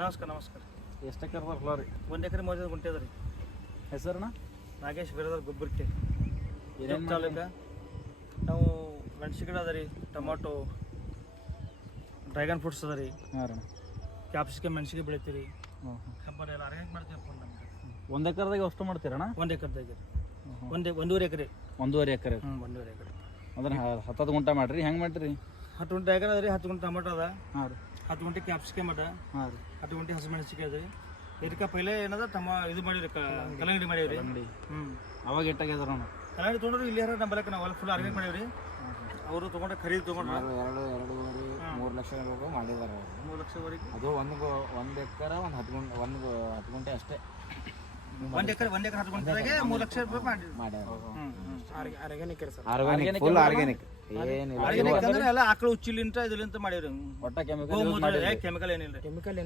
ನಮಸ್ಕಾರ. ಎಷ್ಟು ಎಕರೆ ಹೊಲ ರೀ? 1 ಎಕರೆ 30 ಗುಂಟೆ ಅದ ರೀ. ಹೆಸರಣ್ಣ? ನಾಗೇಶ್ ಬೇರೆದವ್ರ ಗೊಬ್ಬರಕ್ಕೆ ಏನೇನು ಚಾಲಕ. ನಾವು ಮೆಣಸಿನ ಗಿಡ ಅದ ರೀ, ಟೊಮಾಟೊ, ಡ್ರ್ಯಾಗನ್ ಫ್ರೂಟ್ಸ್ ಅದ ರೀ, ಹಾಂ ರೀ. ಕ್ಯಾಪ್ಸಿಕಮ್ ಮೆಣಸಿಗೆ ಬೆಳಿತೀವಿ. ಹ್ಞೂ ಕಬ್ಬರಿ ಎಲ್ಲ ಅರೇಂಜ್ ಮಾಡ್ತೀವಿ ನಮ್ಗೆ. 1 ಎಕರೆದಾಗ ಎಷ್ಟು ಮಾಡ್ತೀರಣ್ಣ? 1 ಎಕರೆದಾಗ ಒಂದೂವರೆ ಎಕರೆ. 1.5 ಎಕರೆ. 1.5 ಎಕರೆ ಅಂದ್ರೆ 10 ಗುಂಟೆ ಮಾಡ್ರಿ. ಹೆಂಗೆ ಮಾಡ್ರಿ? 10 ಗುಂಟೆ ಎಕರೆ ಅದ ರೀ. 10 ಗುಂಟೆ ಟೊಮಾಟೊ ಅದ. ಹಾಂ ರೀ. 10 ಗುಂಟೆ ಕ್ಯಾಪ್ಸಿಕಮ್ ಅದ. ಹಾಂ ರೀ. 10 ಗುಂಟೆ ಹಸಿಮೆಣಸಿಕಾಯಿ ಅದ ರೀ. ಇದಕ್ಕೆ ಪೈಲೆ ಏನದ ಇದು ಮಾಡೀವಿ, ಕಲ್ಲಂಗಡಿ ಮಾಡೀವಿ ರೀ. ಅವಾಗ ಎಟ್ಟಾಗ್ಯದಾರಣ್ಣ? ಕಲ್ಲಂಗಡಿ ತೊಗೊಂಡ್ರು ಇಲ್ಲಿ ಯಾರು ನಮ್ಮ ಬಲಕ್ಕೆ ನಾವು ಫುಲ್ ಅರೇಂಜ್ ಮಾಡೀವಿ ರೀ. ಅವರು ತೊಗೊಂಡ್ರೆ ಖರೀದಿ ತೊಗೊಂಡ್ರೆ 2.5-3 ಲಕ್ಷ ಮಾಡಿದ್ದಾರೆ. 3 ಲಕ್ಷವರೆಗೆ. ಅದು ಒಂದು ಎಕರೆ ಒಂದು 10 ಗುಂಟೆ ಅಷ್ಟೇ. 1 ಎಕರೆ 10 ಗುಂಟೆದಾಗೆ 3 ಲಕ್ಷ ರೂಪಾಯಿ ಮಾಡ್ಯಾರ. Organic organic, full organic. ಏನಿಲ್ಲ ಅಂದ್ರೆ ಎಲ್ಲ ಆಕಳು ಉಚ್ಚಿಲಿಂತ ಇದಲಿಂತ ಮಾಡಿವ್ರಿ. ಒಟ್ಟ ಕೆಮಿಕಲ್ ಏನಿಲ್ಲ.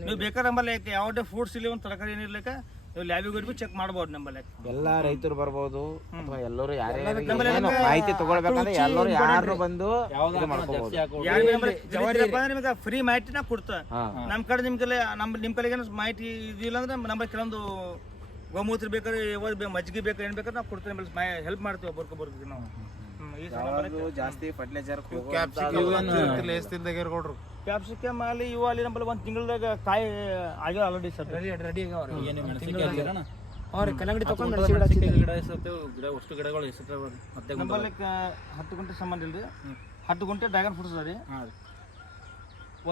ನೀವು ಬೇಕಾದ್ರೆ ನಮ್ಮಲ್ಲಿ ಯಾವುದೇ ಫ್ರೂಟ್ಸ್ ಇಲ್ಲಿ ಒಂದು ತರಕಾರಿ ಏನಿರ್ಲಿಕ್ಕ ನೀವು ಲ್ಯಾಬಿಗೆ ಹೋಗಿ ಚೆಕ್ ಮಾಡ್ಬೋದು. ನಮ್ಮಲ್ಲಿ ಎಲ್ಲ ರೈತರು ಬರ್ಬೋದು ಅಥವಾ ಎಲ್ಲರೂ ಮಾಹಿತಿ ತಗೊಳ್ಬೇಕಂದ್ರೆ ಎಲ್ಲರೂ ಯಾರು ಬಂದು ನಿಮಗೆ ಫ್ರೀ ಮಾಹಿತಿನ ಕೊಡ್ತಾ. ನಮ್ಮ ಕಡೆ ನಿಮ್ಗೆಲ್ಲ ನಿಮ್ಮ ಕಡೆಗೆ ಮಾಹಿತಿ ಇದಿಲ್ಲ ಅಂದ್ರೆ ನಮ್ಮಲ್ಲಿ ಕೆಲವೊಂದು ಗೋಮೂತ್ರ ಬೇಕಾದ್ರೆ ಮಜ್ಜಿಗೆ ಬೇಕಾದ್ರೆ ಏನ್ ಬೇಕಾದ್ರೆ ನಾವು ಕೊಡ್ತೀವಿ. ಹೆಲ್ಪ್ ಮಾಡ್ತೀವಿ ಒಬ್ಬರಿಗೆ ನಾವು. ಜಾಸ್ತಿ ಫರ್ಟಿಲೈಸರ್ ಕ್ಯಾಪ್ಸಿಕಮ್ ಅಲ್ಲಿ ಇವು ಅಲ್ಲಿ ನಮ್ಮಲ್ಲಿ 1 ತಿಂಗಳದಾಗ ಕಾಯಿ ಆಗ್ಯಾವ ಆಲ್ರೆಡಿ. ಸರ್ ರೆಡಿ ಕಲ್ಲಂಗಡಿ ತಗೊಂಡು ಗಿಡ ಅಷ್ಟು ಗಿಡಗಳು ಎಷ್ಟು ಮತ್ತೆ ನಮ್ಮಲ್ಲಿ 10 ಗುಂಟೆ ಸಂಬಂಧ ಇಲ್ರಿ. 10 ಗುಂಟೆ ಡ್ರ್ಯಾಗನ್ ಫ್ರೂಟ್ಸ್ ಅದ ರೀ.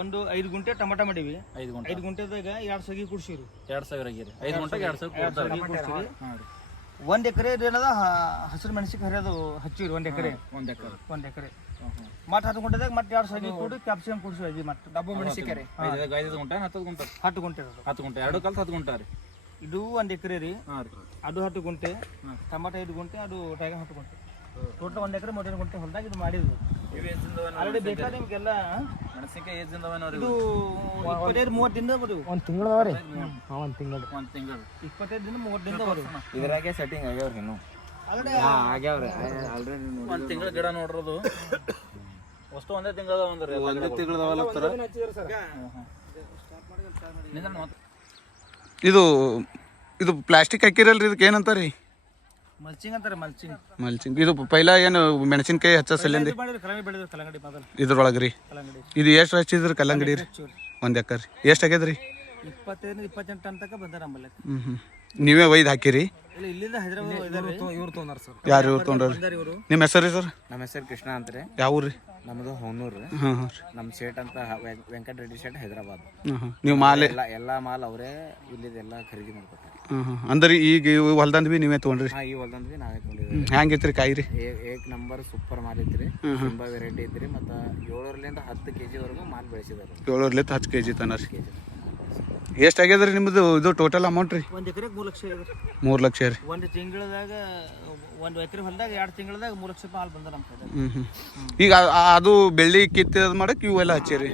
ಒಂದು 5 ಗುಂಟೆ ಟೊಮಾಟೊ ಮಾಡೀವಿ. 5 ಗುಂಟೆದಾಗ 2 ಸಗಿ ಕುಡ್ಸಿರಿ. 2,000 ಆಗಿರಿ. 5 ಗುಂಟೆಗೆ 2,000 ಕುಡ್ಸಿರಿ. 1 ಎಕರೆ ಏನದ ಹಸಿರು ಮೆಣಸಿಗೆ ಹರಿಯೋದು ಹಚ್ಚಿರಿ. 1 ಎಕರೆ ಮತ್ತೆ 10 ಗುಂಟೆದಾಗ ಮತ್ತೆ 2 ಸಗಿ ಕೂಡಿ ಕ್ಯಾಪ್ಸಿಕಮ್ ಕುಡ್ಸಿ. ಮತ್ತೆ ಡಬ್ಬು ಮೆಣಸಿಕಾಯಿ 5 ಗುಂಟೆ 10 ಗುಂಟೆ 10 ಗುಂಟೆ 10 ಗುಂಟೆ 2 ಕಲ್ತು 10 ಗುಂಟೆ ರೀ. ಇದು 1 ಎಕರೆ ರೀ. ಅದು 10 ಗುಂಟೆ, ಟೊಮಾಟೊ 5 ಗುಂಟೆ, ಅದು ಡ್ರ್ಯಾಗನ್ 10 ಗುಂಟೆ. ಟೋಟಲ್ 1 ಎಕರೆ 30 ಗುಂಟೆ ಹೊಲದಾಗ ಇದು ಮಾಡಿದ್ವಿ. ಆಲ್ರೆಡಿ ಬೇಕಾದ್ರೆ ನಿಮ್ಗೆಲ್ಲ ಮೆಣಸಿನಕಾಯಿ ಇದು 25-30 ದಿನದ ಬರೀ. 1 ತಿಂಗಳು 1 ತಿಂಗಳು 25 ದಿನ 30 ದಿನದ ಬರೀ. ಇದ್ರಾಗೆ ಸೆಟ್ಟಿಂಗ್ ಆಗ್ಯಾವ್ರಿ. ಇನ್ನು ಆಗ್ಯಾವ್ರಿ ಆಲ್ರೆಡಿ. 1 ತಿಂಗಳ ಗಿಡ ನೋಡ್ರದು ಅಷ್ಟು 1 ತಿಂಗಳದ ಒಂದ್ರಿ. 1 ತಿಂಗಳದವಲ್ಲ ಇದು ಪ್ಲಾಸ್ಟಿಕ್ ಹಾಕಿರಲ್ರಿ, ಇದಕ್ಕೆ ಏನಂತಾರಿ? ಮಲ್ಚಿಂಗ್ ಅಂತಾರೆ. ಮಲ್ಚಿಂಗ್. ಇದು ಪೈಲ ಏನು ಮೆಣಸಿನಕಾಯಿ ಹಚ್ಚ ಸಲಿಂದ ಕಲ್ಲಂಗಡಿ ಇದ್ರೊಳಗೆ ರೀ. ಇದು ಎಷ್ಟು ಹಚ್ಚಿದ್ರಿ ಕಲ್ಲಂಗಡಿ ರೀ? 1 ಎಕರೆ ಎಷ್ಟು ಆಗ್ಯದ್ರಿ? 25-28 ಟನ್ ತನಕ ಬಂದಾರ ನಮ್ಮಲ್ಲಿ. ನೀವೇ ಒಯ್ದು ಹಾಕಿರಿ? ಇಲ್ಲಿಂದ ಹೈದರಾಬಾದ್ ಇವ್ರು ತೊಗೊಂಡಾರ ಸರ್. ಯಾರು ಇವ್ರು ತೊಗೊಂಡ್ರಿ? ನಿಮ್ಮ ಹೆಸರು ರೀ ಸರ್? ನಮ್ಮ ಹೆಸರು ಕೃಷ್ಣ ಅಂತಾರೆ. ಯಾವ ಊರು ರೀ? ನಮ್ಮದು ಹೊನ್ನೂರು ರೀ. ನಮ್ಮ ಶೇಟ್ ಅಂತ ವೆಂಕಟ ರೆಡ್ಡಿ ಶೇಟ್ ಹೈದರಾಬಾದ್. ನೀವು ಮಾಲ್ ಎಲ್ಲ ಮಾಲ್ ಅವರೇ ಇಲ್ಲಿದೆಲ್ಲ ಖರೀದಿ ಮಾಡ್ಕೊತಾರೆ. ಅಂದ್ರೆ ಈಗ ಹೊಲ್ದಂದ್ ಬಿ ನೀವೇ ತೊಗೊಂಡ್ರಿ? ಈ ಹೊಲ್ದಂದ್ ಬಿ ನಾವೇ ತೊಗೊಂಡಿದ್ವಿ. ಹೆಂಗಿತ್ರಿ ಕಾಯಿ ರೀ? ಏಕ್ ನಂಬರ್ ಸೂಪರ್ ಮಾಲ್ ಐತ್ರಿ. ತುಂಬಾ ವೆರೈಟಿ ಐತ್ರಿ. ಮತ್ತು 7ರಿಂದ 10 kg ವರೆಗೂ ಮಾಲ್ ಬೆಳೆಸಿದಾರೆ. 7ರಿಂದ 10 kg ತನಕ ರೀ. ಎಷ್ಟು ಆಗ್ಯದ್ರಿ ನಿಮ್ಮದು ಇದು ಟೋಟಲ್ ಅಮೌಂಟ್ ರೀ? 1 ಎಕರೆಗೆ 3 ಲಕ್ಷ ಆಗ್ಯದ. 3 ಲಕ್ಷ ರೀ. 1 ತಿಂಗಳದಾಗ 1 ಎಕರೆ ಹೊಲದಾಗ 2 ತಿಂಗಳದಾಗ 3 ಲಕ್ಷ ರೂಪಾಯಿ ಹಾಲು ಬಂದ ನಮ್ಮ ಕಡೆ. ಈಗ ಅದು ಬೆಳ್ಳಿ ಕಿತ್ತದ ಮಾಡಕ್ಕೆ ಇವೆಲ್ಲ ಹಚ್ಚಿರಿ?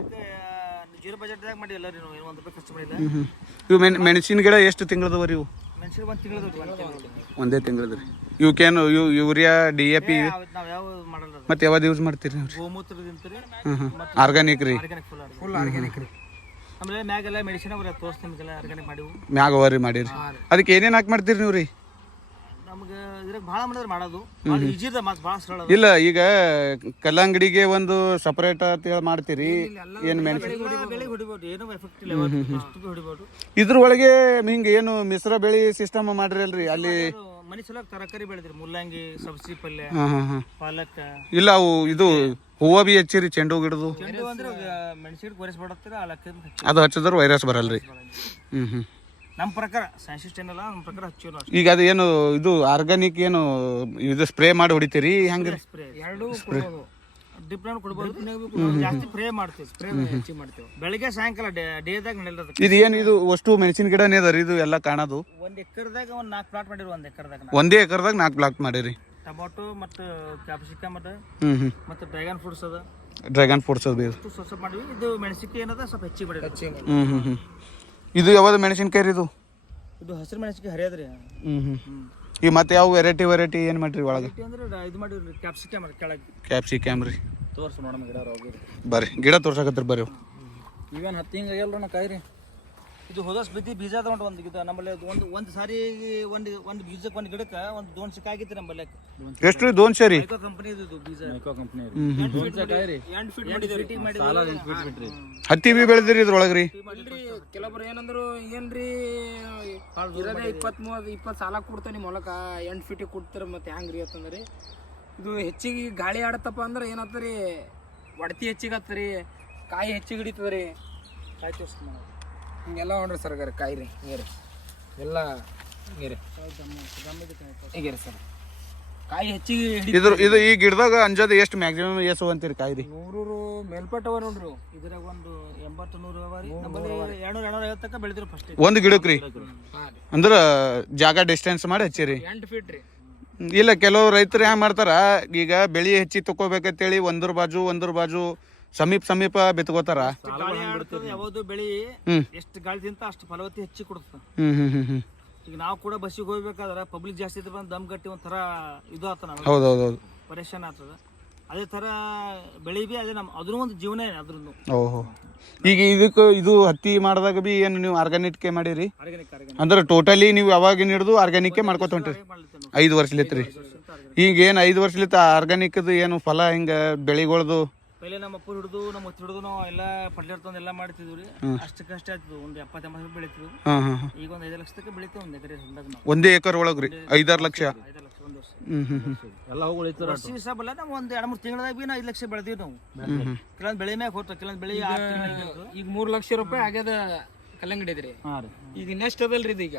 ಜೀರೋ ಬಜೆಟ್ದಾಗ ಮಾಡಿ ಎಲ್ಲ ರೀ. ನಾವು ಏನು 1 ರೂಪಾಯಿ ಖರ್ಚು ಮಾಡಿಲ್ಲ. ಇವು ಮೆಣಸಿನ ಗಿಡ ಎಷ್ಟು ತಿಂಗಳದವ ರೀ ಇವು? ಮೆಣಸಿನ 1 ತಿಂಗಳದ. 1 ತಿಂಗಳದ ರೀ. ಇವಕ್ಕೇನು ಯೂರಿಯಾ DAP ನಾವು ಯಾವ ಮಾಡಲ್ಲ. ಮತ್ತೆ ಯಾವ್ದು ಯೂಸ್ ಮಾಡ್ತೀರಿ ನೀವು? ಗೋಮೂತ್ರದಿಂದ ರೀ. ಆರ್ಗಾನಿಕ್ ರೀ. ಫುಲ್ ಆರ್ಗ್ಯಾನಿಕ್ ರೀ. ಆಮೇಲೆ ಮ್ಯಾಗೆಲ್ಲ ಮೆಡಿಸಿನ್ ಬರ ತೋರಿಸ್ ನಿಮಗೆಲ್ಲ ಆರ್ಗ್ಯಾನಿಕ್ ಮಾಡಿವು. ಮ್ಯಾಗ ಅವರಿ ಮಾಡಿರಿ. ಅದಕ್ಕೆ ಏನೇನು ಹಾಕಿ ಮಾಡ್ತೀರಿ ನೀವು ರೀ? ನಮ್ಗೆ ಇದ್ರಾಗ ಭಾಳ ಮಾಡಿದ್ರೆ ಮಾಡೋದು ಈಜಿ ಇದೆ. ಮತ್ತೆ ಭಾಳ ಸರಳ ಇಲ್ಲ. ಈಗ ಕಲ್ಲಂಗಡಿಗೆ ಒಂದು ಸಪರೇಟ್ ಅಂತ ಮಾಡ್ತೀರಿ. ಏನು ಮೆಣಸಿನ ಬೆಳೆಗೆ ಹೊಡಿಬೋದು. ಏನೂ ಎಫೆಕ್ಟ್ ಇಲ್ಲ. ಎಷ್ಟು ಭೀ ಹೊಡಿಬೋದು. ಇದ್ರೊಳಗೆ ಹಿಂಗೆ ಏನು ಮಿಶ್ರ ಬೆಳೆ ಸಿಸ್ಟಮ್ ಮಾಡ್ರಿ ಅಲ್ರಿ ಅಲ್ಲಿ? ಮನೆ ಸಲ ತರಕಾರಿ ಬೆಳೆದ್ರಿ. ಮುಲ್ಲಂಗಿ, ಸಬ್ಸಿ ಪಲ್ಯ, ಪಾಲಕ್. ಇಲ್ಲ ಅವು ಇದು ಹೂವು ಬಿ ಹಚ್ಚಿರಿ? ಚೆಂಡು ಗಿಡದು ಚೆಂಡು ಅಂದ್ರೆ ಮೆಣಸಿನ ವೈರಸ್ ಬಡತ್ತೀರ. ಅದು ಹಚ್ಚಿದ್ರೆ ವೈರಸ್ ಬರಲ್ರಿ. ನಮ್ಮ ಪ್ರಕಾರ ಸೈನ್ಸಿಸ್ಟ್ ಏನಲ್ಲ, ನಮ್ಮ ಪ್ರಕಾರ ಹಚ್ಚಿರೋ. ಈಗ ಅದು ಏನು ಇದು ಆರ್ಗಾನಿಕ್ ಏನು ಇದು ಸ್ಪ್ರೇ ಮಾಡಿ ಹೊಡಿತೀರಿ ಹೆಂಗೆ? ಸ್ಪ್ರೇ ಎರಡೂ ಕೊಡ್ಬೋದು. ಡಿಫ್ರೆಂಟ್ ಕೊಡ್ಬೋದು. ಜಾಸ್ತಿ ಸ್ಪ್ರೇ ಮಾಡ್ತೀವಿ. ಸ್ಪ್ರೇ ಹೆಚ್ಚಿಗೆ ಮಾಡ್ತೀವಿ. ಬೆಳಗ್ಗೆ ಸಾಯಂಕಾಲ ಡೇದಾಗ ನಡೆಯೋದು. ಇದು ಏನು ಇದು ಅಷ್ಟು ಮೆಣಸಿನ ಗಿಡನೇ ಅದ ರೀ ಇದು ಎಲ್ಲ ಕಾಣೋದು? 1 ಎಕರೆದಾಗ 4 ಪ್ಲಾಟ್ ಮಾಡಿರಿ. 1 ಎಕರೆದಾಗ 1 ಎಕರೆದಾಗ 4 ಪ್ಲಾಟ್ ಮಾಡಿರಿ. ಟೊಮಾಟೊ ಮತ್ತು ಕ್ಯಾಪ್ಸಿಕಮ್ ಮತ್ತು ಡ್ರ್ಯಾಗನ್ ಫ್ರೂಟ್ಸ್ ಅದ. ಡ್ರ್ಯಾಗನ್ ಫ್ರೂಟ್ಸ್ ಅದ ಸ್ವಲ್ಪ ಮಾಡಿವಿ. ಇದು ಮೆಣಸಿನಕಾಯಿ ಏನದ ಸ್ವಲ್ಪ ಹೆಚ್ಚಿಗೆ ಮಾಡಿರಿ. ಇದು ಯಾವ್ದು ಮೆಣಸಿನಕಾಯಿ ರೀ? ಇದು ಹಸಿರು ಮೆಣಸಿನಕಾಯಿ ಹರಿಯೋದ್ರಿ. ಈಗ ಮತ್ತೆ ಯಾವ ವೆರೈಟಿ ಏನು ಮಾಡಿರಿ ಒಳಗೆ? ಅಂದ್ರೆ ಇದು ಮಾಡಿರಿ ಕ್ಯಾಪ್ಸಿಕಮ್ ಕೆಳಗೆ. ಕ್ಯಾಪ್ಸಿಕಮ್ ರೀ. ತೋರ್ಸಿ ನೋಡೋಣ ಗಿಡ. ಬರ್ರಿ ಗಿಡ ತೋರ್ಸಕತ್ರಿ ಬರ್ರಿ. ಇವೇನು 10 ಹಿಂಗೆ ಆಗ್ಯಲ್ರಿ ಕಾಯಿ ರೀ? ಇದು ಹೋದ ಬಿತ್ತಿ ಬೀಜ ತಗೊಂಡು ಒಂದು ಇದು ನಮ್ಮಲ್ಲಿ ಒಂದು ಸಾರಿ ಒಂದು ಬೀಜಕ್ಕೆ ಒಂದು ಗಿಡಕ್ಕೆ ಒಂದು 2 ಸಿಕ್ಕ ಆಗಿತ್ತು ನಮ್ಮಲ್ಲಿ. ಎಷ್ಟು ರೀ 2 ಸೇರಿ? ಮೈಕೋ ಕಂಪನಿ ಇದು ಬೀಜ. ಮೈಕೋ ಕಂಪನಿ ಹತ್ತಿ ಬಿ ಬೆಳೆದಿರಿ ಇದ್ರೊಳಗ್ರಿ? ಕೆಲವೊಬ್ರು ಏನಂದ್ರು ಏನ್ರಿ ಇರೋದೇ 20 ಸಾಲ ಕೊಡ್ತಾನೆ ನಿಮ್ಮ ಹೊಲಕ್ಕ 8 ಫೀಟಿಗೆ ಕೊಡ್ತಾರ ಮತ್ತೆ ಹೆಂಗ್ರಿ ಅಂತಂದ್ರಿ. ಇದು ಹೆಚ್ಚಿಗೆ ಗಾಳಿ ಆಡತ್ತಪ್ಪ ಅಂದ್ರೆ ಏನಾಗ್ತರಿ ಒಡತಿ ಹೆಚ್ಚಿಗೆ ಆತರಿ, ಕಾಯಿ ಹೆಚ್ಚಿಗೆ ಹಿಡಿತದ್ರಿ. ಕಾಯಿ ತೋರಿಸ್ತೀನಿ ಹಿಂಗೆಲ್ಲ ನೋಡ್ರಿ ಸರ್ ಕಾಯಿ ರೀ ಹಿಂಗೆ ರೀ ಎಲ್ಲ ಹಿಂಗೆ ರೀ ಹೀಗೆ ರೀ ಸರ್ ಕಾಯಿ ಹೆಚ್ಚಿಗೆ ಇದು ಈ ಗಿಡದಾಗ ಅಂಜದ ಎಷ್ಟು ಮ್ಯಾಕ್ಸಿಮಮ್ ಎಷ್ಟು ಅಂತೀರಿ ಕಾಯಿ ರೀ? 100 ಮೇಲ್ಪಟ್ಟವ ನೋಡ್ರಿ. ಇದ್ರಾಗ ಒಂದು 80-100 ಅವ ರೀ. ನಮ್ಮಲ್ಲಿ 200-250 ತನಕ ಬೆಳೆದಿರು ಫಸ್ಟ್ ಒಂದು ಗಿಡಕ್ಕೆ ರೀ? ಅಂದ್ರ ಜಾಗ ಡಿಸ್ಟೆನ್ಸ್ ಮಾಡಿ ಹಚ್ಚಿರಿ? 8 ಫೀಟ್ ರೀ. ಇಲ್ಲ, ಕೆಲವು ರೈತರು ಹ್ಯಾಂಗ ಮಾಡ್ತಾರ, ಈಗ ಬೆಳಿ ಹೆಚ್ಚಿ ತಗೋಬೇಕಂತೇಳಿ ಒಂದ್ರ ಬಾಜು ಸಮೀಪ ಬಿತ್ಕೋತಾರ. ಗಾಳಿ ಆಡ್ತದೆ ಯಾವುದು ಬೆಳಿ ಎಷ್ಟು ಗಾಳಿ ತಿಂತ ಅಷ್ಟು ಫಲವತ್ತಿ ಹೆಚ್ಚಿ ಕೊಡುತ್ತ. ಈಗ ನಾವು ಕೂಡ ಬಸ್ಸಿಗೆ ಹೋಗ್ಬೇಕಾದ್ರೆ ಪಬ್ಲಿಕ್ ಜಾಸ್ತಿ ಇದ್ರೆ ಬಂದು ದಮ್ ಗಟ್ಟಿ ಒಂಥರ ಇದು ಆತ ನಾವು ಹೌದೌದು ಪರೇಶಾನ್ ಆಗ್ತದ. ಅದೇ ತರ ಬೆಳಿ ಬಿ ಅದೇ ನಮ್ಮ ಅದ್ರ ಒಂದು ಜೀವನ ಏನು ಅದ್ರದ್ದು. ಓಹೋ. ಈಗ ಇದು ಹತ್ತಿ ಮಾಡಿದಾಗ ಬಿ ಏನು ನೀವು ಆರ್ಗಾನಿಕ್ ಮಾಡಿರಿ? ಆರ್ಗ್ಯಾನಿಕ್ ಅಂದ್ರೆ ಟೋಟಲಿ ನೀವು ಯಾವಾಗ ಹಿಡಿದು ಆರ್ಗ್ಯಾನಿಕ್ ಮಾಡ್ಕೊತ ಹೊಂಟ್ರಿ? 5 ವರ್ಷಲಿತ್ರಿ? ಈಗ ಏನು 5 ವರ್ಷಲಿತ್ತ ಆರ್ಗ್ಯಾನಿಕ್ದು ಏನು ಫಲ ಹಿಂಗ ಬೆಳಿಗೊಳ್ದು? ಪೈಲೆ ನಮ್ಮ ಅಪ್ಪ ಹಿಡಿದು ನಮ್ಮ ಹೊತ್ತು ಹಿಡಿದು ನಾವು ಎಲ್ಲ ಪಡ್ಲೇರ್ ತಂದು ಎಲ್ಲ ಮಾಡ್ತಿದ್ವಿ ರೀ. ಅಷ್ಟಕ್ಕಷ್ಟೇ ಆಗ್ತದೆ. ಒಂದು 70-80 ಬೆಳಿತಿದ್ವು. ಈಗ ಒಂದು 5 ಲಕ್ಷಕ್ಕೆ ಬೆಳಿತೀವಿ ಒಂದು ಎಕರೆ ಹೊಲದಾಗ ನಾವು. 1 ಎಕರೆ ಒಳಗ್ರಿ 5-6 ಲಕ್ಷ? 5 ಲಕ್ಷ ಒಂದು ವರ್ಷ. ಎಲ್ಲ ಹೋಗ್ಲಿತ್ತು ವರ್ಷ ಹಿಸಾಬಲ್ಲ. ನಾವು ಒಂದು 2-3 ತಿಂಗಳದಾಗ ಬಿ 5 ಲಕ್ಷ ಬೆಳೆದೀವಿ ನಾವು. ಕೆಲವೊಂದು ಬೆಳೆ ಮ್ಯಾಗ ಹೋಗ್ತಾವ, ಕೆಲವೊಂದು ಬೆಳೆ 6 ತಿಂಗಳು. ಈಗ 3 ಲಕ್ಷ ರೂಪಾಯಿ ಆಗ್ಯದ ಕಲ್ಲಂಗಡಿ ಐತ್ರಿ. ಈಗ ನೆಕ್ಸ್ಟ್ ಅದಲ್ರಿ ಇದು. ಈಗ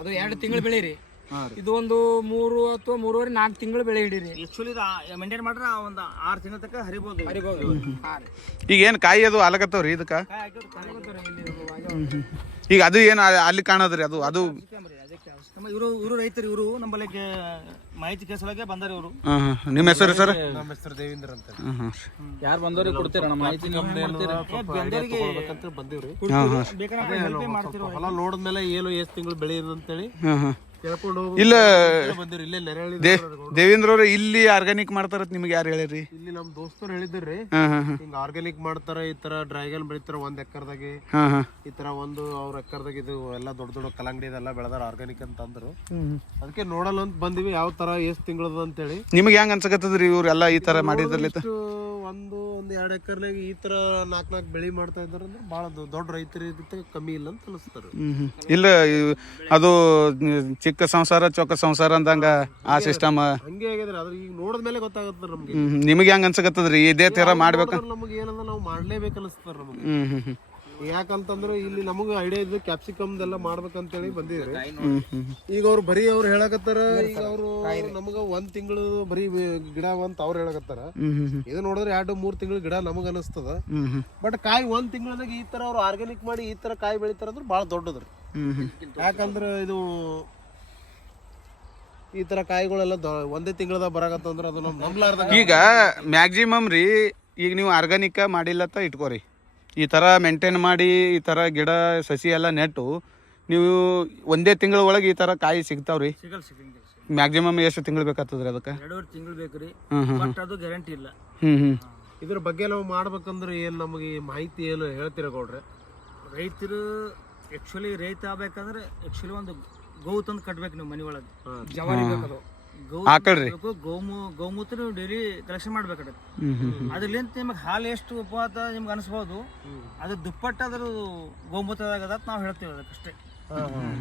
ಅದು 2 ತಿಂಗಳು ಬೆಳೆ ರೀ. ಇದು ಒಂದು 3 ಅಥವಾ 3.5-4 ತಿಂಗಳು ಬೆಳೆ ಹಿಡೀರಿ. ಆಕ್ಚುಲಿ ಮೇಂಟೈನ್ ಮಾಡ್ರೆ ಒಂದು 6 ತಿಂಗಳ ತನಕ ಹರಿಬೋದು. ಈಗ ಏನು ಕಾಯಿ ಅದು ಆಲಕತ್ತವ್ರಿ ಇದಕ್ಕ? ಈಗ ಅದು ಏನು ಅಲ್ಲಿ ಕಾಣದ್ರಿ? ಅದು ಇವರು ರೈತರು. ಇವರು ನಮ್ಮಲ್ಲಿ ಮಾಹಿತಿ ಕೇಸೊಳಗೆ ಬಂದಾರ ಇವರು. ನಿಮ್ಮ ಹೆಸರು ಸರ್? ನಮ್ಮ ಹೆಸರು ದೇವೇಂದ್ರ ಅಂತ. ಯಾರು ಬಂದವ್ರಿಗೆ ಕೊಡ್ತೀರ ನಮ್ಮ ಮಾಹಿತಿ? ಬಂದಿವ್ರಿ. ಮಾಡ್ತಿರೋ ಹೊಲ ನೋಡಿದ್ಮೇಲೆ ಏನು ಎಷ್ಟು ತಿಂಗಳು ಬೆಳೆಯೋದು ಅಂತೇಳಿ ಕೇಳ್ಕೊಂಡು ಇಲ್ಲ ಬಂದಿವ್ರಿ. ಇಲ್ಲೇ ನೆರಳಿ ದೇವೇಂದ್ರ ಅವ್ರ ಇಲ್ಲಿ ಆರ್ಗಾನಿಕ್ ಮಾಡ್ತಾರ ನಿಮ್ಗೆ ಯಾರು ಹೇಳಿರಿ? ಇಲ್ಲಿ ನಮ್ ದೋಸ್ತರು ಹೇಳಿದ್ರಿ ಹಿಂಗ ಆರ್ಗ್ಯಾನಿಕ್ ಮಾಡ್ತಾರ, ಈ ತರ ಡ್ರ್ಯಾಗನ್ ಬೆಳಿತಾರ 1 ಎಕರ್ದಾಗೆ, ಈ ತರ ಅವ್ರ ಎಕರ್ದಾಗ ಇದು ಎಲ್ಲ ದೊಡ್ಡ ಕಲ್ಲಂಗಡಿ ಇದೆಲ್ಲ ಬೆಳೆದಾರ ಆರ್ಗ್ಯಾನಿಕ್ ಅಂತ ಅಂದ್ರು. ಅದಕ್ಕೆ ನೋಡಲ್ಲ ಅಂತ ಬಂದಿವಿ ಯಾವ ತರ ಎಷ್ಟ್ ತಿಂಗಳದ ಅಂತೇಳಿ. ನಿಮ್ಗೆ ಹೆಂಗ್ ಅನ್ಸಕತ್ತದ್ರಿ ಇವ್ರೆಲ್ಲ ಈ ತರ ಮಾಡಿದ್ರಲ್ಲ? ಒಂದು 2 ಎಕರ್ನಾಗ ಈ ತರ 4 ಬೆಳಿ ಮಾಡ್ತಾ ಇದಾರ ಅಂದ್ರೆ ಬಹಳ ದೊಡ್ಡ ರೈತರಿಗೆ ಕಮ್ಮಿ ಇಲ್ಲ ಅಂತ ಅನಿಸ್ತಾರ. ಇಲ್ಲ, ಅದು ಚಿಕ್ಕ ಸಂಸಾರ ಚೊಕ್ಕ ಸಂಸಾರ ಅಂದಂಗ ಆ ಸಿಸ್ಟಮ್ ಹಂಗೆ ಆಗಿದ್ರೆ ಅದ್ರ ಈಗ ನೋಡಿದ್ಮೇಲೆ ಗೊತ್ತಾಗತ್ತ ನಮ್ಗೆ. ನಿಮ್ಗೆ ಹೆಂಗ್ ಅನ್ಸಕತ್ತದ್ರಿ ಇದೇ ತರ ಮಾಡ್ಬೇಕ? ನಮ್ಗೆ ಏನಂದ್ರೆ ನಾವು ಮಾಡ್ಲೇಬೇಕು ಅನಿಸ್ತಾರ ನಮ್ಗೆ. ಯಾಕಂತಂದ್ರೆ ಇಲ್ಲಿ ನಮಗ ಐಡಿಯಾ ಇದ್ದು ಕ್ಯಾಪ್ಸಿಕಮ್ದೆಲ್ಲ ಮಾಡ್ಬೇಕಂತೇಳಿ ಬಂದಿದ್ರಿ. ಈಗ ಅವ್ರು ಹೇಳಕತ್ತಾರ, ಈಗ ಅವ್ರು ನಮಗ 1 ತಿಂಗಳು ಬರೀ ಗಿಡ ಅಂತ ಅವ್ರು ಹೇಳಕತ್ತಾರ. ಇದು ನೋಡಿದ್ರೆ 2-3 ತಿಂಗಳು ಗಿಡ ನಮಗ ಅನಿಸ್ತದ. ಬಟ್ ಕಾಯಿ 1 ತಿಂಗಳದಾಗ ಈ ತರ ಅವ್ರು ಆರ್ಗ್ಯಾನಿಕ್ ಮಾಡಿ ಈ ತರ ಕಾಯಿ ಬೆಳಿತಾರ ಅಂದ್ರೆ ಬಹಳ ದೊಡ್ಡದ್ರಿ. ಯಾಕಂದ್ರ ಇದು ಈ ತರ ಕಾಯಿಗಳೆಲ್ಲ 1 ತಿಂಗಳದಾಗ ಬರಾಕತ್ತಂದ್ರ ಅದು ನಂಬ್ಲಾರ್ದಾಗ. ಈಗ ಮ್ಯಾಕ್ಸಿಮಮ್ ರೀ, ಈಗ ನೀವು ಆರ್ಗಾನಿಕ್ ಮಾಡಿಲ್ಲತ್ತ ಇಟ್ಕೋರಿ, ಈ ಥರ ಮೇಂಟೈನ್ ಮಾಡಿ ಈ ಥರ ಗಿಡ ಸಸಿ ಎಲ್ಲ ನೆಟ್ಟು ನೀವು 1 ತಿಂಗಳ ಒಳಗೆ ಈ ಥರ ಕಾಯಿ ಸಿಗ್ತಾವ್ರಿ? ಮ್ಯಾಕ್ಸಿಮಮ್ ಎಷ್ಟು ತಿಂಗಳು ಬೇಕಾಗ್ತದ್ರಿ ಅದಕ್ಕೆ? 2 ತಿಂಗಳು ಬೇಕ್ರಿ. ಬಟ್ ಅದು ಗ್ಯಾರಂಟಿ ಇಲ್ಲ. ಇದ್ರ ಬಗ್ಗೆ ನಾವು ಮಾಡ್ಬೇಕಂದ್ರೆ ಏನ್ ನಮಗೆ ಮಾಹಿತಿ ಏನು ಹೇಳ್ತೀರ ಗೌಡ್ರೆ? ರೈತರು ರೈತ ಆಗ್ಬೇಕಂದ್ರೆ ಒಂದು ಗೋ ತಂದು ಕಟ್ಬೇಕು ನೀವು ಮನೆ ಒಳಗೆ. ಜವಾರಿ ಬೇಕದು. ಗೌಮೂತ್ರ ನೀವು ಡೈಲಿ ಕಲೆಕ್ಷನ್ ಮಾಡ್ಬೇಕು. ಅದ್ರಲಿಂತ ನಿಮಗೆ ಹಾಲು ಎಷ್ಟು ಉಪವಾಸ ನಿಮ್ಗೆ ಅನಿಸ್ಬೋದು, ಅದ್ರ ದುಪ್ಪಟ್ಟು ಅದ್ರ ಗೋಮೂತ್ರದಾಗ ನಾವು ಹೇಳ್ತೀವಿ ಅದಕ್ಕಷ್ಟೇ.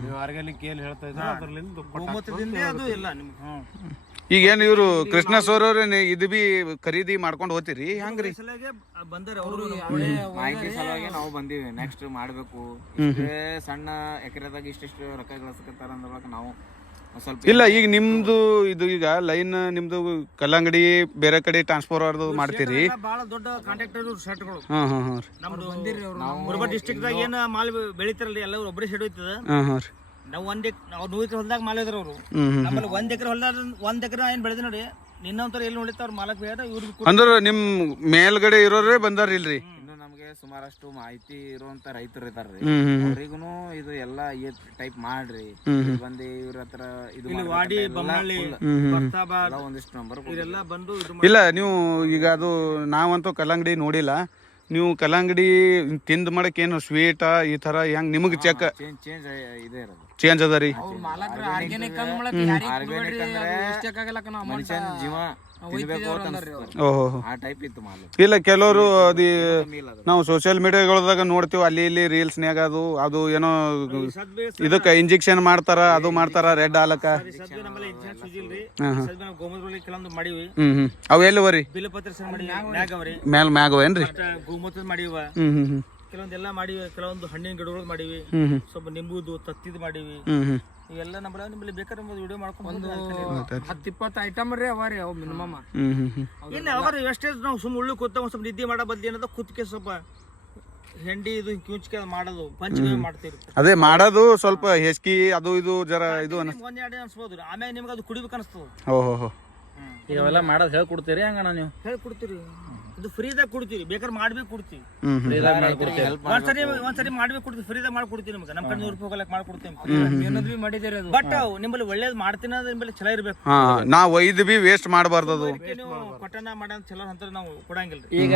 ನೀವು ಆರ್ಗ್ಯಾನಿಕ್ ಏನ್ ಹೇಳ್ತಾ ಇದ್ರೆ ಅದ್ರಲ್ಲಿಂದ ಗೋಮೂತ್ರದಿಂದ ಅದು ಇಲ್ಲ ನಿಮ್ಗೆ. ಈಗೇನು ಇವರು ಕೃಷ್ಣ ಸರ್ ಅವ್ರ ಇದು ಬಿ ಖರೀದಿ ಮಾಡ್ಕೊಂಡು ಹೋಗ್ತೀರಿ ಹೆಂಗ್ರಿ? ಬಂದಾರ ಅವರು ಮಾಹಿತಿ ಸಲುವಾಗಿ ನಾವು ಬಂದೀವಿ. ನೆಕ್ಸ್ಟ್ ಮಾಡ್ಬೇಕು, ಸಣ್ಣ ಎಕರೆದಾಗ ಇಷ್ಟಿಷ್ಟು ರೊಕ್ಕ ಗಳಿಸಕತ್ತಾರ ಅಂದಾಗ ನಾವು ಸ್ವಲ್ಪ ಇಲ್ಲ. ಈಗ ನಿಮ್ದು ಇದು ಈಗ ಲೈನ್ ನಿಮ್ದು ಕಲ್ಲಂಗಡಿ ಬೇರೆ ಕಡೆ ಟ್ರಾನ್ಸ್ಫರ್ ಮಾಡ್ತೀರಿ? ಬಹಳ ದೊಡ್ಡ ಕಾಂಟ್ರಾಕ್ಟರ್ ಶರ್ಟ್ಗಳು. ನಮ್ದು ನಮ್ದು ಡಿಸ್ಟ್ರಿಕ್ಟ್ ದಾಗ ಏನ ಮಾಲ್ ಬೆಳಿತಾರಲ್ಲ ಎಲ್ಲ ಒಬ್ಬರೇ ಶೆಡ್ ಹೋಯ್ತದ. ನಾವು 1 ಎಕರೆ ಹೊಲದಾಗ ಮಾಲ್ ಇದ್ರ ಅವರು. ನಮ್ಮಲ್ಲಿ 1 ಎಕರೆ ಹೊಲದಾಗ 1 ಎಕರೆ ಏನ್ ಬೆಳೆದ ನೋಡಿ ನಿನ್ನಂತರ ಎಲ್ಲಿ ನೋಡಿತ ಅವ್ರ ಮಾಲಕ್ ಬೇಡ ಇವ್ರಿಗೆ. ಅಂದ್ರೆ ನಿಮ್ ಮೇಲ್ಗಡೆ ಇರೋರೇ ಬಂದಾರ ಇಲ್ರಿ? ಇನ್ನು ನಮ್ಗೆ ಸುಮಾರಷ್ಟು ಮಾಹಿತಿ ಇರುವಂತ ರೈತರು ಇದಾರ್ರಿ. ಅವ್ರಿಗೂ ಇದು ಎಲ್ಲಾ ಈ ಟೈಪ್ ಮಾಡ್ರಿ ಬಂದು ಇವ್ರ ಹತ್ರ ಇದು ವಾಡಿ ಬಮ್ಮಳ್ಳಿ ಒಂದಿಷ್ಟು ನಂಬರ್ ಇವರೆಲ್ಲ ಬಂದು ಇಲ್ಲ. ನೀವು ಈಗ ಅದು ನಾವಂತೂ ಕಲ್ಲಂಗಡಿ ನೋಡಿಲ್ಲ, ನೀವು ಕಲ್ಲಂಗಡಿ ತಿಂದ್ ಮಾಡಕ್ ಏನು ಸ್ವೀಟ ಈ ತರ ಹೆಂಗ್ ನಿಮಗೆ ಚೆಕ್ ಚೇಂಜ್ ಇದೆ ಇರೋದು. ಚೇಂಜ್ ಅದ ರೀ? ಮಾಲಕ್ರ ಆರ್ಗ್ಯಾನಿಕ್ ಅಂದ್ ಮಾಡಕ್ ಯಾರಿಗ್ ಬಿಡ್ಬೇಡ್ರಿ, ಅದು waste ಆಗಾಗಲ್ಲ ಕಣ amount. ಮನುಷ್ಯನ ಜೀವ ತಿನ್ಬೇಕು ಅಂತ ಅನ್ಸ್ತದೆ. ಓಹೋ ಆ ಟೈಪ್ ಇತ್ತು ಮಾಲು. ಇಲ್ಲ ಕೆಲವರು ಅದು ನಾವು ಸೋಷಿಯಲ್ ಮೀಡಿಯಾಗಳದಾಗ ನೋಡ್ತೀವಿ, ಅಲ್ಲಿ ಇಲ್ಲಿ ರೀಲ್ಸ್ನ್ಯಾಗ ಅದು ಏನೋ ಇದಕ್ಕೆ ಇಂಜೆಕ್ಷನ್ ಮಾಡ್ತಾರ, ಅದು ಮಾಡ್ತಾರ ರೆಡ್ ಹಾಲಕ್ಕ. ಸದ್ಯ ನಮ್ಮಲ್ಲಿ ಇನ್ಸೂರೆನ್ಸ್ ಇದಿಲ್ರಿ. ಸದ್ಯ ನಾವು ಗೋಮೂತ್ರದಲ್ಲಿ ಕೆಲವೊಂದು ಮಾಡಿವಿ. ಅವು ಎಲ್ಲಿವರಿ? ಬಿಲ್ಪತ್ರ ಸರ್ ಮಾಡಿ ಮ್ಯಾಗ ಅವ್ರಿ, ಮ್ಯಾಗವೇನ್ರಿ? ಗೋಮೂತ್ರದ ಮಾಡಿವ, ಕೆಲವೊಂದೆಲ್ಲ ಮಾಡಿವಿ. ಕೆಲವೊಂದು ಹಣ್ಣಿನ ಗಿಡಗಳು ಮಾಡಿವಿ, ಸ್ವಲ್ಪ ನಿಂಬುದು ತತ್ತಿದ್ ಮಾಡಿವಿ. ಇವೆಲ್ಲ ನಮ್ಮಲ್ಲಿ ಬೇಕಾದ್ರೆ ವಿಡಿಯೋ ಮಾಡ್ಕೊಂಡು ಒಂದು 10-20 ಐಟಮ್ ರೀ ಅವ ರೀ ಅವು ಮಿನಿಮಮ್. ಇಲ್ಲ ಅವ್ರ ವೇಸ್ಟೇಜ್ ನಾವು ಸುಮ್ಮ ಉಳ್ಳಿ ಕೂತ ಒಂದ್ ಸ್ವಲ್ಪ ನಿದ್ದೆ ಮಾಡೋ ಬದ್ಲಿ ಏನದ ಕುತ್ತಿಗೆ ಸ್ವಲ್ಪ ಹೆಂಡಿ ಇದು ಕಿಂಚಿಕೆ ಮಾಡೋದು ಪಂಚಮಿ ಮಾಡ್ತೀವಿ. ಅದೇ ಮಾಡೋದು ಸ್ವಲ್ಪ ಹೆಸ್ಕಿ ಅದು ಇದು ಜರ ಇದು ಒಂದೆರಡು ಅನ್ಸ್ಬೋದು, ಆಮೇಲೆ ನಿಮ್ಗೆ ಅದು ಕುಡಿಬೇಕು ಅನಿಸ್ತದ. ಓಹೋ ಈಗ ಅವೆಲ್ಲ ಮಾಡೋದು ಹೇಳ್ಕೊಡ್ತೀರಿ ಹಂಗಣ್ಣ ನೀವು? ಹೇಳ್ಕೊಡ್ತೀರಿ, ಇದು ಫ್ರೀದಾಗ ಕೊಡ್ತೀವಿ, ಬೇಕಾದ್ರೆ ಮಾಡ್ಬೇಕು ಕೊಡ್ತೀವಿ. ಒಂದ್ಸರಿ ಮಾಡ್ಬೇಕು ಕೊಡ್ತೀವಿ, ಫ್ರೀದಾಗ ಮಾಡ್ಕೊಡ್ತೀವಿ. ನಿಮ್ಗೆ ನಮ್ಮ ಕಡೆ 100 ರೂಪಾಯಿ ಹೋಗಲಕ್ಕೆ ಮಾಡ್ಕೊಡ್ತೀವಿ. ಏನದು ಮಾಡಿದ್ದೀರಿ ಅದು. ಬಟ್ ನಿಮ್ಮಲ್ಲಿ ಒಳ್ಳೇದು ಮಾಡ್ತೀನಿ ಅಂದ್ರೆ ನಿಮ್ಮಲ್ಲಿ ಚಲೋ ಇರ್ಬೇಕು. ನಾವ್ ಒಯ್ದು ಬಿ ವೇಸ್ಟ್ ಮಾಡಬಾರ್ದು. ಅದು ನೀವು ಕೊಟ್ಟನ ಮಾಡೋದು ಚಲೋ ಅಂತ ನಾವು ಕೊಡಂಗಿಲ್ರಿ. ಈಗ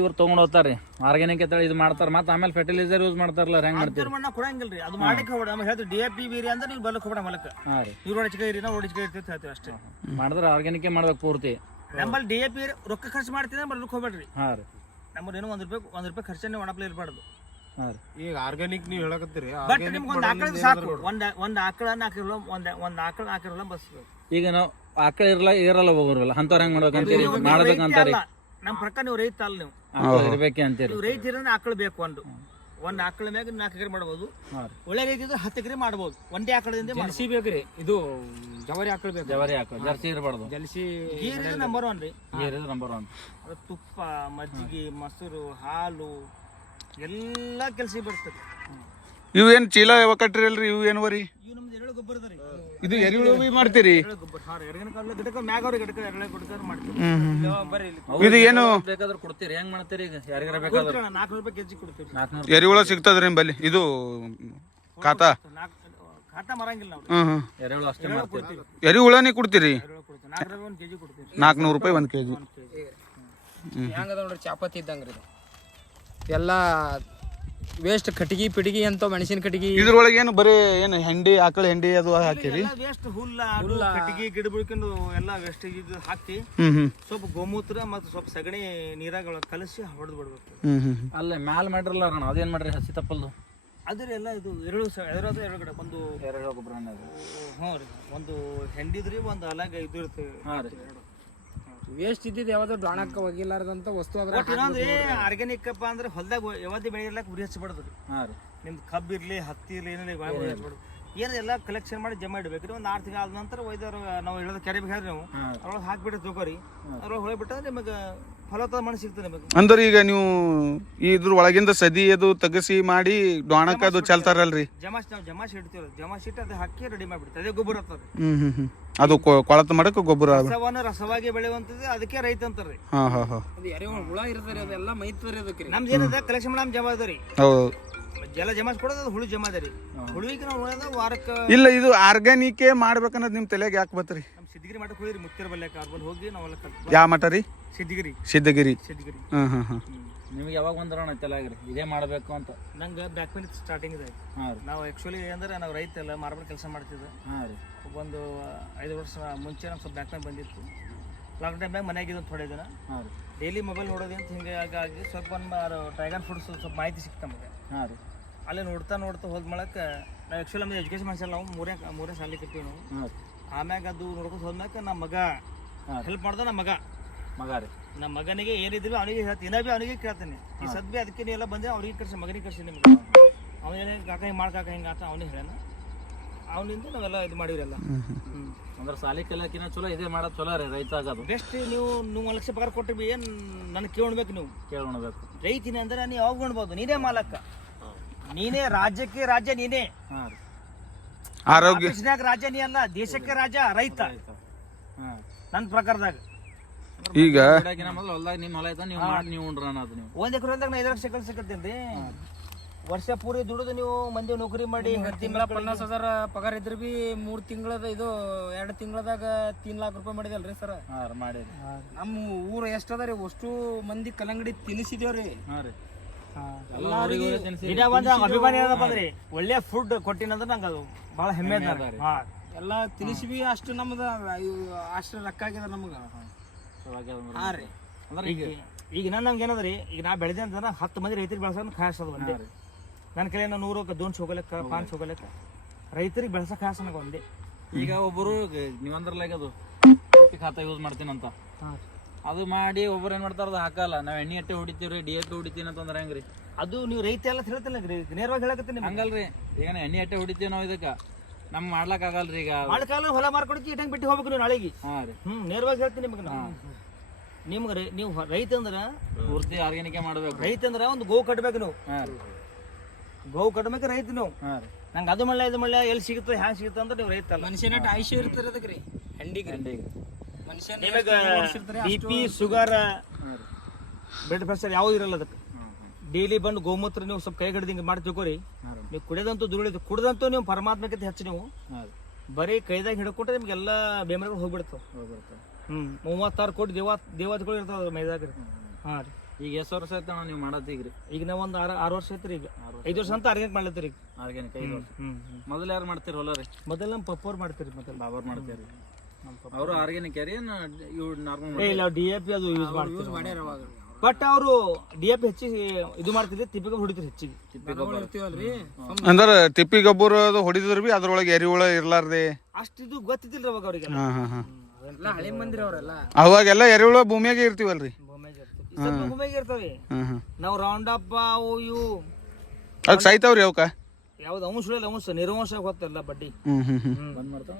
ಇವ್ರು ತಗೊಂಡ್ ಹೋಗ್ತಾರ್ರಿ ಆರ್ಗ್ಯಾನಿಕ್ ಅಂತ ಇದು ಮಾಡ್ತಾರ, ಮತ್ತೆ ಆಮೇಲೆ ಫರ್ಟಿಲೈಸರ್ ಯೂಸ್ ಮಾಡ್ತಾರಲ್ಲ, ಹೆಂಗ್ ಮಾಡ್ತೀರಿ? ಮಣ್ಣ ಕೊಡಂಗಿಲ್ರಿ, ಅದು ಮಾಡಕ್ಕೆ ಹೋಗ್ಬೇಡ. ನಮ್ಗೆ ಹೇಳ್ತೀವಿ DAP ಬೀರಿ ಅಂದ್ರೆ ನೀವು ಬಲಕ್ಕೆ ಹೋಗ್ಬೇಡ ಮಲಕ್ಕೆ. ಹಾ ರೀ, ಇವ್ರು ಹೊಡಿಚಿಕೆ ಇರಿ, ನಾವು ಹೊಡಿಚಿಕೆ ಇರ್ತೀವಿ ಹೇಳ್ತೀವಿ ಅಷ್ಟೇ. ಮಾಡಿದ್ರೆ ಆರ್ಗ್ಯಾನಿಕ್ ಮಾಡ್ಬೇಕು ಪೂರ್ತಿ. ನಮ್ಮಲ್ಲಿ DAP ರೊಕ್ಕ ಖರ್ಚು ಮಾಡ್ತೀನಿ ಬರಲಿಕ್ಕೆ ಹೋಗ್ಬೇಡ್ರಿ. ಹಾ ರೀ, ನಮ್ಮಲ್ಲಿ ಏನೋ 1 ರೂಪಾಯಿ ಖರ್ಚನ್ನೇ ಒಣಪ್ಲೆ ಇರಬಾರ್ದು. ಹಾ ರೀ. ಈಗ ಆರ್ಗ್ಯಾನಿಕ್ ನೀವು ಹೇಳಕತ್ತೀರಿ, ಬಟ್ ನಿಮ್ಗೆ ಒಂದು ಆಕಳ ಸಾಕು, ಒಂದು ಆಕಳನ್ನ ಹಾಕಿರಲ್ಲ, ಒಂದು ಆಕಳ ಹಾಕಿರಲ್ಲ ಬಸ್. ಈಗ ನಾವು ಆಕಳ ಇರಲ್ಲ ಹೋಗೋರಲ್ಲ ಅಂತವ್ರ ಹೆಂಗ್ ಮಾಡ್ಬೇಕಂತೀರಿ? ಮಾಡ್ಬೇಕಂತಾರಿ. ನಮ್ಮ ಪ್ರಕಾರ ನೀವು ರೈತ ಅಲ್ಲ, ನೀವು ಇರ್ಬೇಕೆ ಅಂತೀರಿ. ನೀವು ರೈತ ಇರೋದ್ರೆ ಆಕಳ ಬೇಕು. ಒಂದು ಆಕಳ ಮ್ಯಾಗ 4 ಎಕರೆ ಮಾಡ್ಬೋದು. ಒಳ್ಳೆ ರೈತ ಇದ್ರೆ 10 ಎಕರೆ ಮಾಡ್ಬೋದು. ಒಂದೇ ಆಕಳದಿಂದ ಜಲ್ಸಿ ಬೇಕ್ರಿ, ಇದು ಜವಾರಿ ಹಾಕಳ್ಬೇಕು. ಜವಾರಿ ಹಾಕೋ, ಜರ್ಸಿ ಇರಬಾರ್ದು. ಜಲ್ಸಿ ಗೀರ್ ನಂಬರ್ 1 ರೀ. ನಂಬರ್ 1. ಅದು ತುಪ್ಪ, ಮಜ್ಜಿಗೆ, ಮೊಸರು, ಹಾಲು ಎಲ್ಲ ಕೆಲಸ ಬರ್ತದೆ. ಇವೇನ್ ಚೀಲ ಯಾವ ಕಟ್ರಿ ಅಲ್ರಿ? ಇವು ಏನ್ವರಿ? ಇವು ನಮ್ದು ಎರೆಹುಳ ಗೊಬ್ಬರ ಅದ ರೀ. ಇದು ಎರೆಹುಳು ಮಾಡ್ತೀರಿ? ಗೊಬ್ಬರ ಗಿಡಕ್ಕೆ ಮ್ಯಾಗ ಅವ್ರಿಗೆ ಎರೆಹುಳ ಗೊಬ್ಬರ ಮಾಡ್ತೀವಿ. ಬರ್ರಿ ಇಲ್ಲಿ ಇದು ಏನು ಬೇಕಾದ್ರೆ ಕೊಡ್ತೀರಿ? ಹೆಂಗ್ ಮಾಡ್ತೀರಿ? ಈಗ ಯಾರಿಗಾರ ಬೇಕಾದ್ರೆ 400 ರೂಪಾಯಿ ಕೆಜಿ ಕೊಡ್ತೀವಿ. 400 ಎರೆಹುಳ ಸಿಗ್ತದ್ರಿ ನಿಂಬಲ್ಲಿ? ಇದು ಖಾತಾ ಖಾತಾ ಮರಂಗಿಲ್ಲ ನಾವು. ಎರೆಹುಳು ಅಷ್ಟೇ ಮಾಡ್ತೀರಿ? ಎರೆಹುಳನೇ ಕೊಡ್ತೀರಿ? ಎರೆಹುಳ ಕೊಡ್ತೀವಿ. 400 ರೂಪಾಯಿ 1 ಕೆಜಿ ಕೊಡ್ತೀವಿ. 400 ರೂಪಾಯಿ 1 ಕೆಜಿ. ಹೆಂಗದ ನೋಡ್ರಿ, ಚಾಪತಿ ಇದ್ದಂಗ್ರಿ ಇದು. ಎಲ್ಲ ವೇಸ್ಟ್ ಕಟ್ಟಿಗೆ ಪಿಟಿಗಿ ಅಂತ ಮೆಣಸಿನ ಕಟ್ಟಿಗೆ. ಇದ್ರೊಳಗೆ ಏನು ಬರೀ ಏನು ಹೆಂಡಿ, ಆಕಳ ಹೆಂಡಿ ಅದು ಹಾಕಿರಿ? ವೇಸ್ಟ್ ಹುಲ್ಲ, ಕಟ್ಟಿಗೆ, ಗಿಡ ಬಿಡ್ಕೊಂಡು ಎಲ್ಲ ವೇಸ್ಟೇಜ್ ಇದು ಹಾಕಿ ಸ್ವಲ್ಪ ಗೋಮೂತ್ರ ಮತ್ತು ಸ್ವಲ್ಪ ಸಗಣಿ ನೀರಾಗ ಕಲಸಿ ಹೊಡೆದು ಬಿಡ್ಬೇಕು. ಅಲ್ಲೇ ಮ್ಯಾಲ್ ಮಾಡಿರಲ್ಲ ಅಣ್ಣ, ಅದೇನ್ ಮಾಡ್ರಿ? ಹಸಿ ತಪ್ಪಲ್ದು ಅದ್ರ ಎಲ್ಲ ಇದು ಎರೆಹುಳು ಎರಡು ಕಡೆ ಒಂದು ಎರೆಹುಳು ಗೊಬ್ಬರ. ಹ್ಞೂ ರೀ, ಒಂದು ಹೆಂಡಿದ್ರಿ, ಒಂದು ಅಲಾಗ ಇದು ಇರ್ತದೆ. ಹಾ ರೀ. ವೇಸ್ಟ್ ಇದ್ದಿದ್ದು ಯಾವ್ದು ಡಾಣಕ್ಕೆ ಹೋಗಿಲ್ಲಾರ್ದಂತ ವಸ್ತು ಅದ್ರ. ಇನ್ನೊಂದು ಆರ್ಗ್ಯಾನಿಕ್ ಅಪ್ಪ ಅಂದ್ರೆ ಹೊಲ್ದಾಗ ಯಾವ್ದೇ ಬೆಳೆ ಇರ್ಲಾಕ ಉರಿ ಹಚ್ಚಬಾರ್ದು. ಹಾ ರೀ. ನಿಮ್ದು ಕಬ್ಬು ಇರ್ಲಿ, ಹತ್ತಿ ಇರ್ಲಿ, ಏನಿಲ್ಲ ಉರಿ ಹಚ್ಚಬಾರ್ದು. ಏನೆಲ್ಲ ಕಲೆಕ್ಷನ್ ಮಾಡಿ ಜಮಾ ಇಡಬೇಕ್ರಿ. ಒಂದು 6 ತಿಂಗಳ ಆದ ನಂತರ ಒಯ್ದವ್ರು ನಾವು ಹೇಳೋದು ಕೆರೆ ಬೇಕಾದ್ರೆ ನೀವು ಅದ್ರೊಳಗೆ ಹಾಕ್ಬಿಟ್ಟು ತಗೋರಿ. ಅದ್ರೊಳಗೆ ಹೊಳಬಿಟ್ರೆ ನಿಮಗೆ ಫಲವತ್ತಾದ ಮಣ್ಣು ಸಿಗ್ತದೆ ನಿಮಗೆ. ಅಂದ್ರೆ ಈಗ ನೀವು ಇದ್ರ ಒಳಗಿಂದ ಸದಿ ಅದು ತೆಗಸಿ ಮಾಡಿ ಡೊಣಕ್ಕ ಅದು ಚಲ್ತಾರಲ್ರಿ? ನಾವು ಜಮಾಸಿ ಇಡ್ತೀವಿ. ಜಮಾಸಿ ಇಟ್ಟು ಅದು ಹಾಕಿ ರೆಡಿ ಮಾಡಿಬಿಡ್ತೀವಿ. ಅದೇ ಗೊಬ್ಬರ ಆಗ್ತದೆ. ಅದು ಕೊಳತ ಮಾಡಕ್ಕೆ ಗೊಬ್ಬರ ರಸವನ್ನ ರಸವಾಗಿ ಬೆಳೆಯುವಂಥದ್ದು, ಅದಕ್ಕೆ ರೈತ ಅಂತಾರ್ರಿ. ಅದು ಎರೆಹುಳ ಹುಳ ಇರ್ತದೆ, ಅದೆಲ್ಲ ಮೈತರಿ ಅದಕ್ಕೆ. ನಮ್ದು ಏನಿದೆ ಕಲೆಕ್ಷನ್ ಮಾಡಿ ನಮ್ಮ ಜಮಾ ಅದ ರೀ. ಹೌದು, ಎಲ್ಲ ಜಮಾಸ್ ಕೊಡೋದು, ಅದು ಹುಳು ಜಮಾ ಅದ ರೀ. ಹುಳುವಿಗೆ ನಾವು ಉಳಿದ ವಾರಕ್ಕೆ ಇಲ್ಲ. ಇದು ಆರ್ಗ್ಯಾನಿಕ್ ಮಾಡ್ಬೇಕನ್ನೋದು ನಿಮ್ ತಲೆಗೆ ಯಾಕೆ ಬತ್ರಿ? ನಮ್ಮ ಸಿದ್ಧಗಿರಿ ಮಠಕ್ಕೆ ಹೋಗಿರಿ, ಮುತ್ತಿರ ಬಲ್ಲೆ ಕಾರ್ಬನ್ ಹೋಗಿ ನಾವೆಲ್ಲ ಯಾವ ಮಠ ರೀ? ಸಿದ್ಧಗಿರಿ. ಸಿದ್ಧಗಿರಿ. ನಿಮ್ಗೆ ಯಾವಾಗ ಬಂದ್ರಣ ತಲೆಯಾಗ್ರಿ ಇದೇ ಮಾಡಬೇಕು ಅಂತ? ನಂಗೆ ಬ್ಯಾಕ್ ಪೇನ್ ಸ್ಟಾರ್ಟಿಂಗ್ ಇದೆ. ನಾವು ಆ್ಯಕ್ಚುಲಿ ಅಂದ್ರೆ ನಾವು ರೈತ ಎಲ್ಲ ಮಾರ್ಬಲ್ ಕೆಲಸ ಮಾಡ್ತಿದ್ದೆ. ಒಂದು 5 ವರ್ಷ ಮುಂಚೆ ನಮ್ಗೆ ಸ್ವಲ್ಪ ಬ್ಯಾಕ್ ಪೇನ್ ಬಂದಿತ್ತು. ಲಾಕ್ಡೌನ್ ಬ್ಯಾಗ್ ಮನೆಯಾಗಿದ್ದು ಥೋಡೆ ದಿನ. ಡೈಲಿ ಮೊಬೈಲ್ ನೋಡೋದು ಅಂತ ಹಿಂಗೆ ಆಗಿ ಸ್ವಲ್ಪ ಡ್ರ್ಯಾಗನ್ ಫ್ರೂಟ್ಸ್ ಸ್ವಲ್ಪ ಮಾಹಿತಿ ಸಿಕ್ತು ನಮಗೆ. ಅಲ್ಲೇ ನೋಡ್ತಾ ಹೋದ ಮಾಡಕ್ಕೆ ನಾವು ಆ್ಯಕ್ಚುಲಿ ನಮ್ದು ಎಜುಕೇಶನ್ ಮಾಡ್ಸಲ್ಲ. ನಾವು ಮೂರೇ ಸಾಲಿಗೆ ಇರ್ತೀವಿ ನಾವು. ಆಮ್ಯಾಗ ಅದು ನೋಡ್ಕೊಂಡು ಹೋದ್ಮ್ಯಾಗ ನಮ್ಮ ಮಗ ಹೆಲ್ಪ್ ಮಾಡ್ದ. ನಮ್ಮ ಮಗನಿಗೆ ಏನಿದ್ರು ಅವನಿಗೆ ಹೇಳ್ತೀನಿ, ಇನ್ನೂ ಭೀ ಅವನಿಗೆ ಕೇಳ್ತೀನಿ. ಈ ಸದ್ಯ ಅದಕ್ಕೆ ನೀ ಎಲ್ಲ ಬಂದೆ ಅವ್ರಿಗೆ ಕರ್ಸಿ, ಮಗನಿಗೆ ಕರ್ಸಿ. ನಿಮ್ಗೆ ಅವನೇನೇ ಕಾಕ ಹಿಂಗೆ ಮಾಡ್ಕಾಕ ಹಿಂಗೆ ಆತ ಅವನಿಗೆ ಹೇಳೋಣ. ಅವನಿಂದ ನಾವೆಲ್ಲ ಇದು ಮಾಡಿರಲ್ಲ. ಅಂದ್ರೆ ಸಾಲಿ ಕಲಿಯಕ್ಕಿನ್ನ ಚಲೋ ಇದೇ ಮಾಡೋದು ಚಲೋ ರೀ. ರೈತ ಆಗೋದು ಬೆಸ್ಟ್. ನೀವು 1 ಲಕ್ಷ ಪಗಾರ ಕೊಟ್ಟು ಏನು ನನಗೆ ಕೇಳ್ಬೇಕು? ನೀವು ಕೇಳ್ಬೇಕು. ರೈತಿನಿ ಅಂದ್ರೆ ನೀವು ಯಾವಾಗ ಉಣ್ಬೋದು? ನೀನೇ ಮಾಲಕ್ಕ, ನೀನೇ ರಾಜ್ಯಕ್ಕೆ ರಾಜ್ಯ ನೀನೇ. ಆರೋಗ್ಯ ರಾಜ್ಯ ನೀ ಅಲ್ಲ, ದೇಶಕ್ಕೆ ರಾಜ ರೈತ ನನ್ನ ಪ್ರಕಾರದಾಗ. ಈಗ ಹೊಲ್ದಾಗ ನಿಮ್ಮ ಹೊಲ ಐತ, ನೀವು ಮಾಡಿ ನೀವು ಉಂಡ್ರ ಅನ್ನೋದು. ನೀವು 1 ಎಕರೆ ಹೊಲ್ದಾಗ 5 ಲಕ್ಷ ಕಳ್ಸಕತ್ತೇನ್ರಿ. ವರ್ಷ ಪೂರಿ ದುಡಿದು ನೀವು ಮಂದಿ ನೌಕರಿ ಮಾಡಿ ತಿಂಗಳ 50,000 ಪಗಾರ ಇದ್ರ ಬಿ 3 ತಿಂಗಳದ ಇದು 2 ತಿಂಗಳದಾಗ 3 ಲಕ್ಷ ರೂಪಾಯಿ ಮಾಡಿದಲ್ರಿ ಸರ್. ಮಾಡಿರಿ. ನಮ್ಮ ಊರು ಎಷ್ಟದ ರೀ ಅಷ್ಟು ಮಂದಿ ಕಲ್ಲಂಗಡಿ ತಿನ್ನಿಸಿದೇವ್ರಿ. ಇದ ಒಂದು ಅಭಿಮಾನಿ ಏನಪ್ಪ ಅಂದ್ರೆ ಒಳ್ಳೆ ಫುಡ್ ಕೊಟ್ಟಿನಂದ್ರೆ ನಂಗೆ ಅದು ಭಾಳ ಹೆಮ್ಮೆ ಅದ. ಎಲ್ಲ ತಿನ್ನಿಸಿವಿ ಅಷ್ಟು ನಮ್ದು ಅಷ್ಟು ರೊಕ್ಕ ಆಗ್ಯದ ನಮ್ಗೆ. ಹಾಂ ರೀ. ಅಂದ್ರೆ ಈಗ ನಮ್ಗೆ ಏನದ್ರಿ ಈಗ ನಾ ಬೆಳೆದೆ ಅಂತಂದ್ರೆ 10 ಮಂದಿ ರೈತರಿಗೆ ಬೆಳೆಸೋದು ಖಾಸದ ಒಂದೇ. ನನ್ನ ಕಡೆ 100 200 ಹೋಗಲೆಕ್ಕ 500 ಹೋಗಲೆಕ್ಕ ರೈತರಿಗೆ ಬೆಳೆಸೋ ಖಾಸ ನನಗೆ ಒಂದೇ. ಈಗ ಒಬ್ಬರು ನೀವಂದ್ರಲಾಗ ಅದು ಖಾತಾ ಯೂಸ್ ಮಾಡ್ತೀನಂತ ಅದು ಮಾಡಿ ಒಬ್ಬರು ಏನ್ ಮಾಡ್ತಾರ ಅದು ಹಾಕಲ್ಲ. ನಾವ್ ಎಣ್ಣೆ ಅಟ್ಟೆ ಹೊಡಿತೀವ್ರಿ DAP ಹೊಡಿತೀನಿ ಅಂತಂದ್ರೆ ಹೆಂಗ್ರಿ? ಅದು ನೀವು ರೈತ ಎಲ್ಲ ಹೇಳ್ತಿಲ್ಲ ನೇರವಾಗಿ ಹೇಳಕತ್ತೀನಿ. ಹಂಗಲ್ರಿ, ಈಗ ಎಣ್ಣೆ ಅಟ್ಟೆ ಹೊಡಿತೀವಿ ನಾವು ಇದಕ್ಕ ನಮ್ ಮಾಡ್ಲಕ್ ಆಗಲ್ರಿ. ಈಗ ಕಾಲ ಹೊಲ ಮಾರ್ಕೊಡ್ತಿ ಇಟ್ಟಂಗ್ ಬಿಟ್ಟು ಹೋಗ್ಬೇಕು ನೀವು ನಾಳೆಗೆ. ನೇರವಾಗಿ ಹೇಳ್ತೀನಿ ನಿಮ್ಗೆ. ನಿಮ್ಗೆ ನೀವು ರೈತ ಅಂದ್ರ ಪೂರ್ತಿ ಆರ್ಗ್ಯಾನಿಕ್ ಮಾಡ್ಬೇಕು. ರೈತ ಅಂದ್ರ ಒಂದು ಗೋ ಕಟ್ಬೇಕು ನೀವು. ಗೋ ಕಟ್ಬೇಕು ರೈತ ನೀವು. ನಂಗೆ ಅದು ಮಳ್ಳ ಇದು ಮಳ್ಳ ಎಲ್ಲಿ ಸಿಗುತ್ತೆ ಹ್ಯಾಂಗ ಸಿಗುತ್ತೆ ಅಂದ್ರೆ ನೀವು ರೈತ ಅಲ್ಲ. ಮನುಷ್ಯನ ಆಯುಷ್ಯ ಇರ್ತಾರೆ ಅದಕ್ಕೆ ರೀ ಹೆಂಡಿಗೆ. ಮನುಷ್ಯನ ನಿಮಗೆ BP ಶುಗರ್ ಬ್ಲಡ್ ಪ್ರೆಷರ್ ಯಾವ್ದು ಇರಲ್ಲ ಅದಕ್ಕೆ. ಡೈಲಿ ಬಂದು ಗೋಮೂತ್ರ ನೀವು ಸ್ವಲ್ಪ ಕೈ ಹಿಡಿದು ಹಿಂಗೆ ಮಾಡಿ ತಿಳ್ಕೊರಿ. ನೀವು ಕುಡಿಯೋದಂತೂ ದುಡಿದು ಕುಡ್ದಂತೂ ನೀವು ಪರಮಾತ್ಮಕ್ಕಿಂತ ಹೆಚ್ಚು ನೀವು ಬರೀ ಕೈದಾಗ ಹಿಡ್ಕೊಂಡ್ರೆ ನಿಮ್ಗೆಲ್ಲ ಬೇಮರಿಗಳು ಹೋಗ್ಬಿಡ್ತಾವ. 36 ಕೋಟಿ ದೇವತೆಗಳು ಇರ್ತಾವ ಮೈದಾಗ. ಹಾಂ ರೀ. ಈಗ ಎಷ್ಟು ವರ್ಷ ಆಯ್ತು ನೀವು ಮಾಡತ್ತೀಗ್ರಿ? ಈಗ ನಾವು ಒಂದು 6 ವರ್ಷ ಐತ್ರಿ. ಈಗ 5 ವರ್ಷ ಅಂತ ಆರ್ಗ್ಯಾನಿಕ್ ಮಾಡ್ಲತ್ತೀರಿ. ಈಗ ಆರ್ಗ್ಯಾನಿಕ್ 5 ವರ್ಷ. ಮೊದಲು ಯಾರು ಮಾಡ್ತೀರಿ ಹೊಲ ರೀ? ಮೊದಲು ನಮ್ಮ ಪಪ್ಪವ್ರು ಮಾಡ್ತೀರಿ. ಮೊದಲು ಬಾಬರ್ ಮಾಡ್ತೀರಿ. ಅವರು ಆರ್ಗ್ಯಾನಿಕ್ ಯಾರಿ ಇವು ನಾರ್ಮಲ್? ಇಲ್ಲ DAP ಅದು ಯೂಸ್ ಮಾಡ್ತಾರೆ. ಬಟ್ ಅವರು DAP ಹೆಚ್ಚಿಗೆ ಇದು ಮಾಡ್ತಿದ್ದೆ, ತಿಪ್ಪಿ ಗೊಬ್ಬರ ಹೊಡಿತಾರೆ ಹೆಚ್ಚಿಗೆ. ಇರ್ತೀವಲ್ರಿ ಅಂದ್ರ ತಿಪ್ಪಿ ಗೊಬ್ಬರ ಅದು ಹೊಡಿದ್ರ ಬಿ ಅದ್ರೊಳಗೆ ಎರಿಹುಳ ಇರ್ಲಾರ್ದೆ ಅಷ್ಟು ಇದು ಗೊತ್ತಿದ್ದಿಲ್ರಿ ಅವಾಗ ಅವ್ರಿಗೆ. ಎಲ್ಲ ಹಳೆ ಮಂದಿರ ಅವರೆಲ್ಲ. ಅವಾಗೆಲ್ಲ ಎರಿಹುಳ ಭೂಮಿಯಾಗೆ ಇರ್ತೀವಲ್ರಿ. ಭೂಮಿಗೆ ಇರ್ತವೆ. ನಾವು ರೌಂಡ್ ಅಪ್ ಅವು ಇವು ಅದ್ ಸಾಯ್ತಾವ್ರಿ ಅವಕ್ಕ ಯಾವ್ದು ಅಂಶ ಅಂಶ ನಿರ್ವಂಶ ಗೊತ್ತಲ್ಲ ಬಡ್ಡಿ. ಬಂದ್ ಮಾಡ್ತಾವ